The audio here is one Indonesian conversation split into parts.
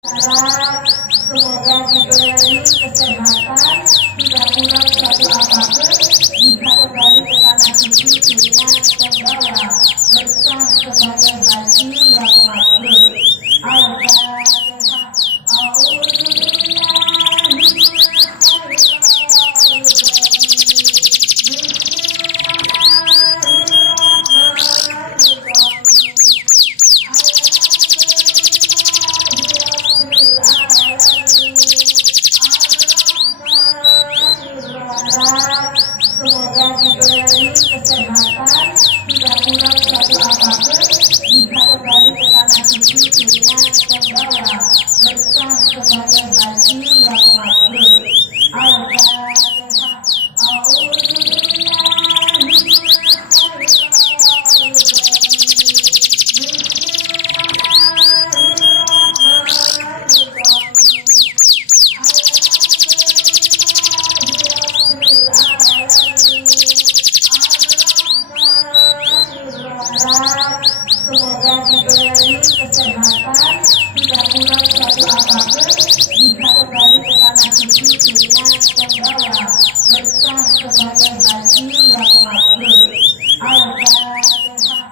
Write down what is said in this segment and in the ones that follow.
Semoga diberi kesehatan, tidak kurang suatu apapun, bisa kembali ke tanah suci dengan membawa berkah sebagai haji yang mabrur. Al-Fatihah. Semoga diberi kesehatan, tidak kurang suatu apapun, bisa kembali ke tanah suci dengan membawa berkah sebagai haji yang mabrur. Al-Fatihah. Semoga diberi kesehatan, tidak kurang suatu apapun, bisa kembali ke tanah suci dengan membawa berkah sebagai haji yang mabrur. Al-Fatihah.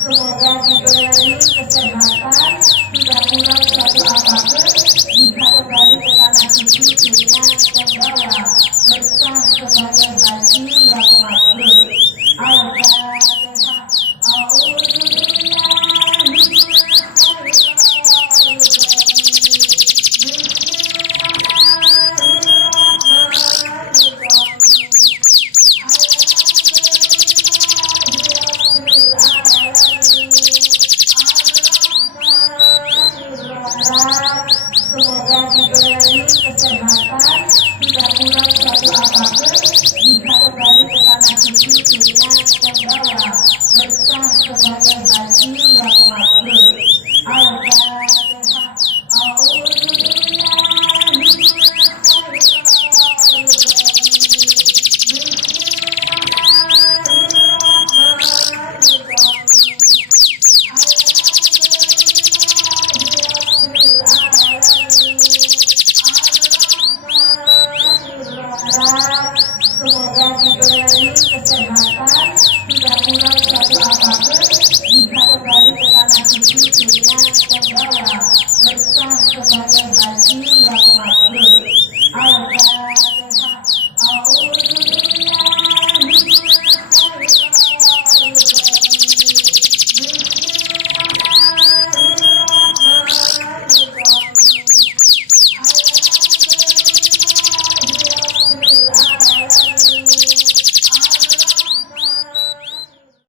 Semoga diberi kesehatan,